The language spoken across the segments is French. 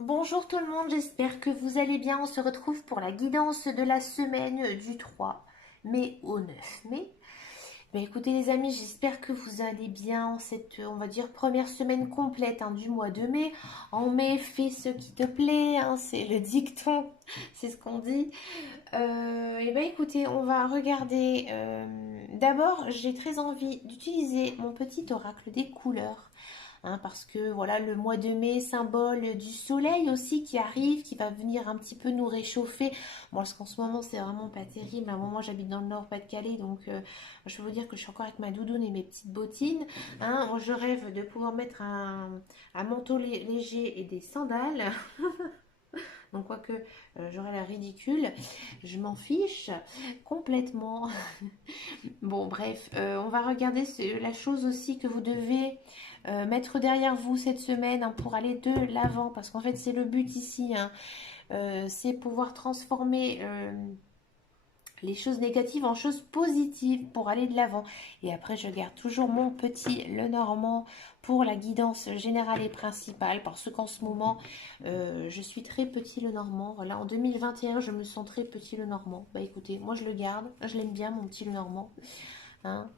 Bonjour tout le monde, j'espère que vous allez bien. On se retrouve pour la guidance de la semaine du 3 mai au 9 mai. Écoutez les amis, j'espère que vous allez bien en cette, on va dire, première semaine complète du mois de mai. En mai, fais ce qui te plaît, c'est le dicton, c'est ce qu'on dit. Écoutez, on va regarder. D'abord, j'ai très envie d'utiliser mon petit oracle des couleurs. Parce que voilà, le mois de mai, symbole du soleil aussi qui arrive, qui va venir un petit peu nous réchauffer. Bon, parce qu'en ce moment, c'est vraiment pas terrible. À un moment, j'habite dans le Nord-Pas-de-Calais, donc je peux vous dire que je suis encore avec ma doudoune et mes petites bottines. Je rêve de pouvoir mettre un manteau léger et des sandales. Donc, quoique j'aurais l'air ridicule, je m'en fiche complètement. Bon, bref, on va regarder la chose aussi que vous devez mettre derrière vous cette semaine pour aller de l'avant, parce qu'en fait, c'est le but ici, c'est pouvoir transformer les choses négatives en choses positives pour aller de l'avant. Et après, je garde toujours mon petit Lenormand pour la guidance générale et principale, parce qu'en ce moment, je suis très petit Lenormand. Voilà, en 2021, je me sens très petit Lenormand. Bah écoutez, moi je le garde, je l'aime bien, mon petit Lenormand. Hein.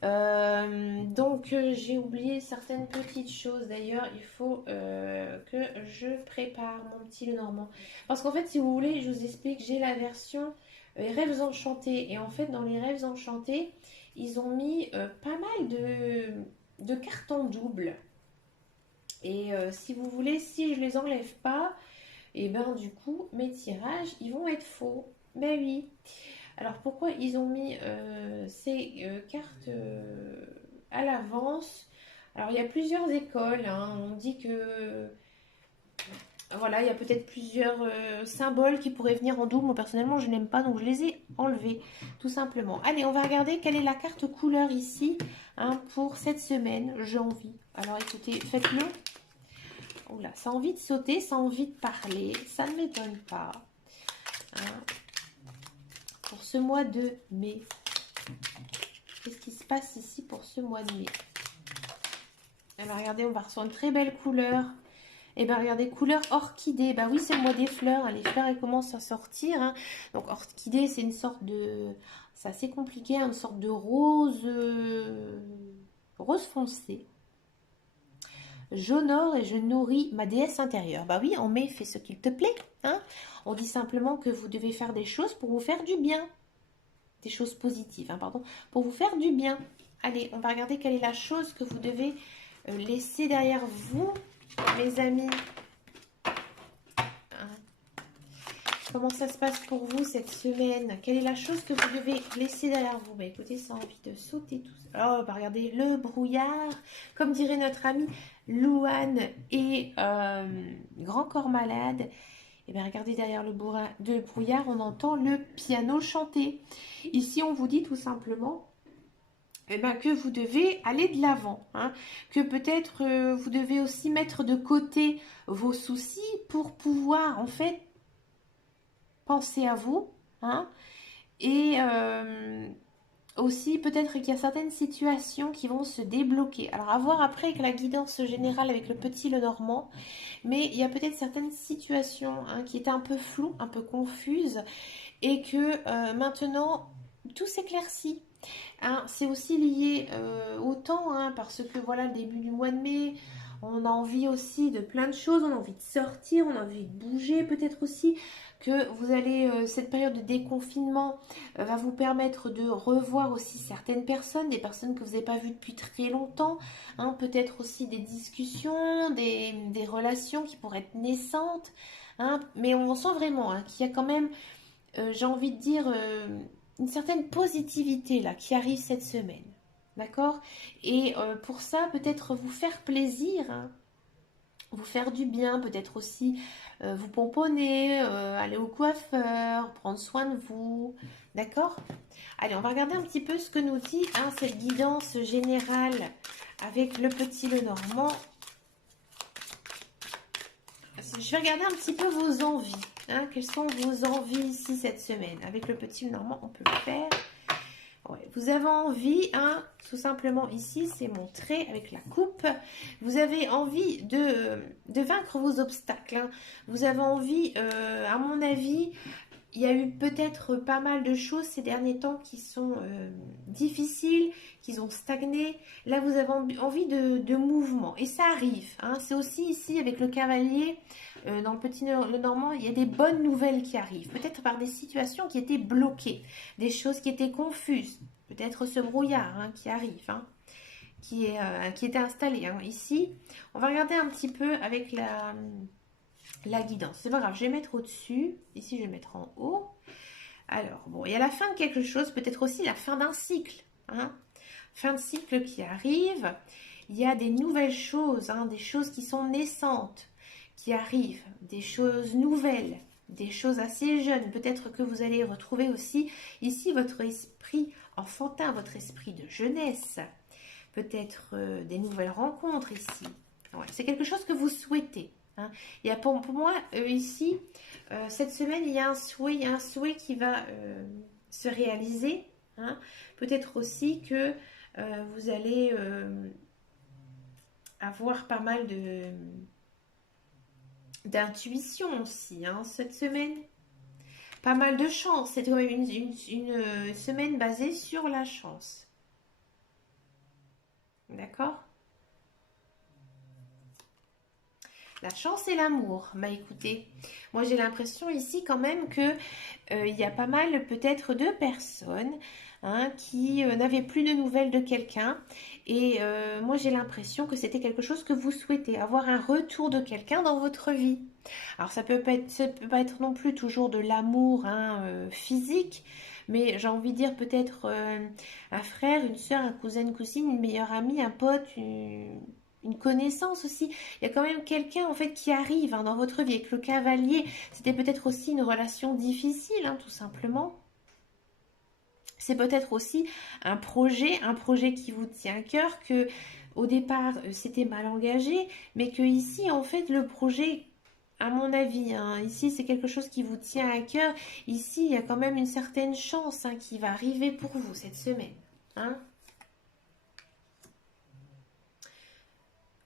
J'ai oublié certaines petites choses. D'ailleurs, il faut que je prépare mon petit Lenormand. Parce qu'en fait, si vous voulez, je vous explique, j'ai la version Rêves Enchantés. Et en fait, dans les Rêves Enchantés, ils ont mis pas mal de cartons doubles. Et si vous voulez, si je les enlève pas, et ben du coup, mes tirages, ils vont être faux. Ben oui. Alors pourquoi ils ont mis ces cartes à l'avance? Alors il y a plusieurs écoles. On dit que voilà, il y a peut-être plusieurs symboles qui pourraient venir en double. Moi personnellement, je n'aime pas, donc je les ai enlevés, tout simplement. Allez, on va regarder quelle est la carte couleur ici pour cette semaine. J'ai envie. Alors écoutez, faites-le. Oula, ça a envie de sauter, ça a envie de parler. Ça ne m'étonne pas. Hein. Pour ce mois de mai. Qu'est-ce qui se passe ici pour ce mois de mai? Alors regardez, on va recevoir une très belle couleur. Et bien regardez, couleur orchidée. Bah oui, c'est le mois des fleurs. Les fleurs, elles commencent à sortir. Donc orchidée, c'est une sorte de... C'est assez compliqué, une sorte de rose... rose foncé. J'honore et je nourris ma déesse intérieure. Bah oui, en mai, fais ce qu'il te plaît. On dit simplement que vous devez faire des choses pour vous faire du bien. Des choses positives, pardon. Pour vous faire du bien. Allez, on va regarder quelle est la chose que vous devez laisser derrière vous, mes amis. Comment ça se passe pour vous cette semaine? Quelle est la chose que vous devez laisser derrière vous? Bah écoutez, ça a envie de sauter tout ça. Oh, bah regardez, le brouillard. Comme dirait notre ami Louane et Grand Corps Malade. Et bien regardez, derrière le brouillard, on entend le piano chanter. Ici, on vous dit tout simplement que vous devez aller de l'avant, que peut-être vous devez aussi mettre de côté vos soucis pour pouvoir en fait penser à vous, et aussi peut-être qu'il y a certaines situations qui vont se débloquer. Alors à voir après avec la guidance générale avec le petit Lenormand, mais il y a peut-être certaines situations qui étaient un peu floues, un peu confuses, et que maintenant tout s'éclaircit. C'est aussi lié au temps, parce que voilà, le début du mois de mai, on a envie aussi de plein de choses, on a envie de sortir, on a envie de bouger, peut-être aussi que vous allez, cette période de déconfinement va vous permettre de revoir aussi certaines personnes, des personnes que vous n'avez pas vues depuis très longtemps, peut-être aussi des discussions, des relations qui pourraient être naissantes, mais on sent vraiment qu'il y a quand même, j'ai envie de dire, une certaine positivité là qui arrive cette semaine. D'accord? Et pour ça, peut-être vous faire plaisir, vous faire du bien, peut-être aussi vous pomponner, aller au coiffeur, prendre soin de vous. D'accord? Allez, on va regarder un petit peu ce que nous dit cette guidance générale avec le petit Lenormand. Je vais regarder un petit peu vos envies. Quelles sont vos envies ici cette semaine? Avec le petit Lenormand, on peut le faire. Ouais, vous avez envie, hein, tout simplement ici, c'est montré avec la coupe, vous avez envie de vaincre vos obstacles. Hein. Vous avez envie, à mon avis, il y a eu peut-être pas mal de choses ces derniers temps qui sont difficiles, qui ont stagné. Là, vous avez envie de mouvement. Et ça arrive. Hein. C'est aussi ici, avec le cavalier, dans le petit le normand, il y a des bonnes nouvelles qui arrivent. Peut-être par des situations qui étaient bloquées, des choses qui étaient confuses. Peut-être ce brouillard hein, qui arrive, hein, qui était installé. Hein. Ici, on va regarder un petit peu avec la guidance. C'est pas grave, je vais mettre au-dessus. Ici, je vais mettre en haut. Alors, bon, il y a la fin de quelque chose, peut-être aussi la fin d'un cycle. Hein. Fin de cycle qui arrive. Il y a des nouvelles choses, hein, des choses qui sont naissantes, qui arrivent, des choses nouvelles, des choses assez jeunes. Peut-être que vous allez retrouver aussi ici votre esprit enfantin, votre esprit de jeunesse. Peut-être des nouvelles rencontres ici. Ouais, c'est quelque chose que vous souhaitez. Hein. Il y a pour moi, ici, cette semaine, il y a un souhait qui va se réaliser. Hein. Peut-être aussi que vous allez avoir pas mal d'intuition aussi hein, cette semaine. Pas mal de chance. C'est quand même une semaine basée sur la chance. D'accord ? La chance et l'amour. Bah écoutez, moi j'ai l'impression ici quand même que il y a pas mal peut-être de personnes hein, qui n'avaient plus de nouvelles de quelqu'un. Et moi j'ai l'impression que c'était quelque chose que vous souhaitez, avoir un retour de quelqu'un dans votre vie. Alors ça peut pas être non plus toujours de l'amour hein, physique, mais j'ai envie de dire peut-être un frère, une soeur, un cousin, une cousine, une meilleure amie, un pote, une connaissance aussi. Il y a quand même quelqu'un en fait qui arrive hein, dans votre vie. Avec le cavalier, c'était peut-être aussi une relation difficile, hein, tout simplement. C'est peut-être aussi un projet qui vous tient à cœur, que au départ c'était mal engagé, mais que ici en fait le projet, à mon avis, hein, ici c'est quelque chose qui vous tient à cœur. Ici il y a quand même une certaine chance hein, qui va arriver pour vous cette semaine. Hein.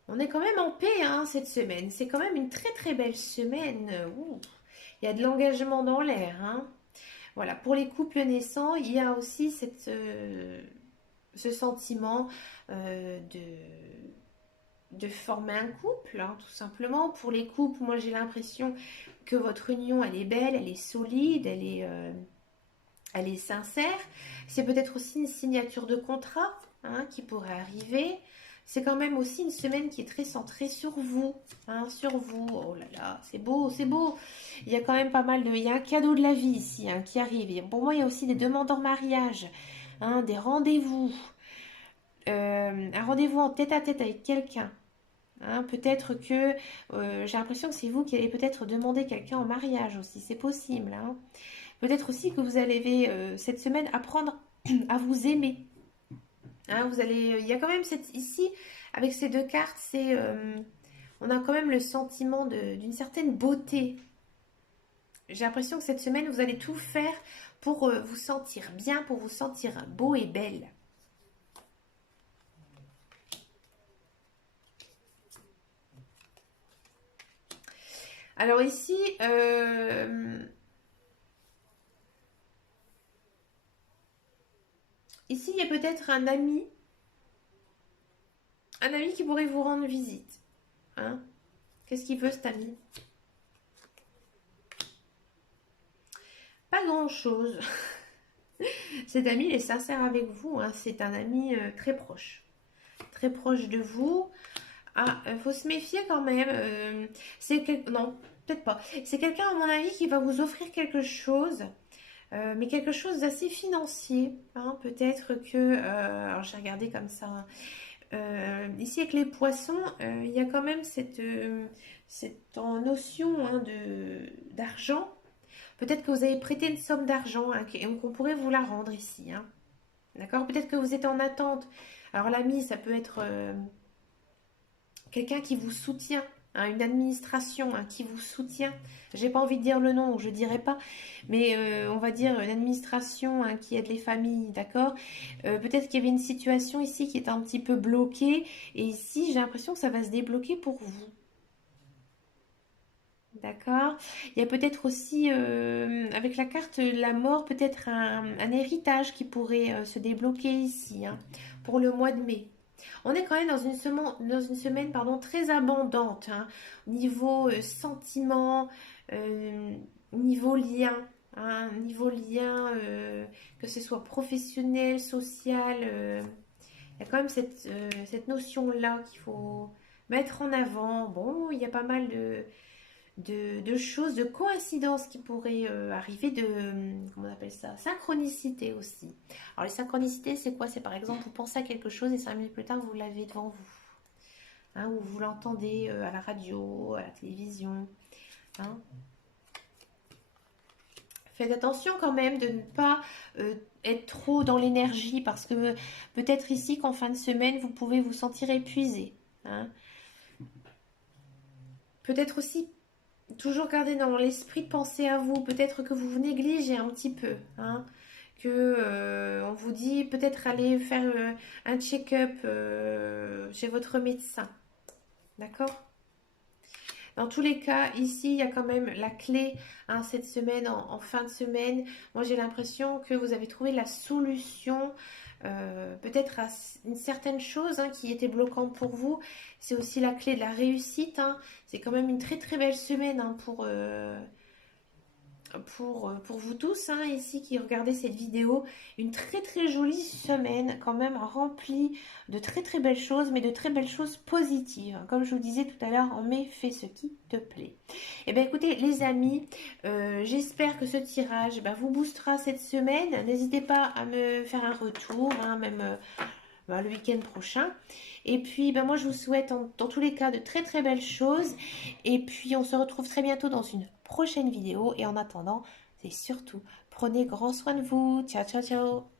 On est quand même en paix hein, cette semaine. C'est quand même une très très belle semaine. Ouh. Il y a de l'engagement dans l'air. Hein. Voilà, pour les couples naissants, il y a aussi ce sentiment de former un couple, hein, tout simplement. Pour les couples, moi j'ai l'impression que votre union, elle est belle, elle est solide, elle est sincère. C'est peut-être aussi une signature de contrat hein, qui pourrait arriver. C'est quand même aussi une semaine qui est très centrée sur vous. Hein, sur vous. Oh là là, c'est beau, c'est beau. Il y a quand même pas mal de... Il y a un cadeau de la vie ici hein, qui arrive. Et pour moi, il y a aussi des demandes en mariage. Hein, des rendez-vous. Un rendez-vous en tête-à-tête avec quelqu'un. Hein, peut-être que... j'ai l'impression que c'est vous qui allez peut-être demander quelqu'un en mariage aussi. C'est possible. Hein. Peut-être aussi que vous allez cette semaine apprendre à vous aimer. Hein, il y a quand même ici, avec ces deux cartes, on a quand même le sentiment d'une certaine beauté. J'ai l'impression que cette semaine, vous allez tout faire pour vous sentir bien, pour vous sentir beau et belle. Alors ici, ici, il y a peut-être un ami qui pourrait vous rendre visite. Hein? Qu'est-ce qu'il veut cet ami? Pas grand-chose. Cet ami, il est sincère avec vous. Hein? C'est un ami très proche. Très proche de vous. Ah, faut se méfier quand même. Non, peut-être pas. C'est quelqu'un, à mon avis, qui va vous offrir quelque chose. Mais quelque chose d'assez financier. Hein? Peut-être que... alors, j'ai regardé comme ça. Hein. Ici, avec les poissons, il y a quand même cette notion hein, d'argent. Peut-être que vous avez prêté une somme d'argent hein, et qu'on pourrait vous la rendre ici. Hein. D'accord? Peut-être que vous êtes en attente. Alors, l'ami, ça peut être quelqu'un qui vous soutient. hein, une administration hein, qui vous soutient. J'ai pas envie de dire le nom, donc je dirai pas, mais on va dire une administration hein, qui aide les familles, d'accord. Peut-être qu'il y avait une situation ici qui est un petit peu bloquée, et ici j'ai l'impression que ça va se débloquer pour vous. D'accord. Il y a peut-être aussi, avec la carte la mort, peut-être un héritage qui pourrait se débloquer ici, hein, pour le mois de mai. On est quand même dans une semaine pardon, très abondante, hein, niveau sentiment, euh, niveau lien, hein, niveau lien, que ce soit professionnel, social. Il y a quand même cette notion-là qu'il faut mettre en avant. Bon, il y a pas mal de choses, de coïncidences qui pourraient arriver, comment on appelle ça, synchronicité aussi. Alors les synchronicités, c'est quoi? C'est par exemple, vous pensez à quelque chose et 5 minutes plus tard, vous l'avez devant vous. Hein, ou vous l'entendez à la radio, à la télévision. Hein. Faites attention quand même de ne pas être trop dans l'énergie parce que peut-être ici qu'en fin de semaine, vous pouvez vous sentir épuisé. Hein. Peut-être aussi toujours garder dans l'esprit de penser à vous. Peut-être que vous vous négligez un petit peu. Hein, que on vous dit peut-être aller faire un check-up chez votre médecin. D'accord. Dans tous les cas, ici, il y a quand même la clé hein, cette semaine, en fin de semaine. Moi, j'ai l'impression que vous avez trouvé la solution peut-être à une certaine chose hein, qui était bloquante pour vous. C'est aussi la clé de la réussite. Hein. C'est quand même une très très belle semaine hein, pour vous tous hein, ici qui regardez cette vidéo. Une très très jolie semaine quand même remplie de très très belles choses, mais de très belles choses positives. Comme je vous disais tout à l'heure, en mai, fais ce qui te plaît. Et bien écoutez les amis, j'espère que ce tirage vous boostera cette semaine. N'hésitez pas à me faire un retour, hein, même le week-end prochain. Et puis moi je vous souhaite dans tous les cas de très très belles choses. Et puis on se retrouve très bientôt dans une prochaine vidéo. Et en attendant, c'est surtout prenez grand soin de vous. Ciao ciao ciao.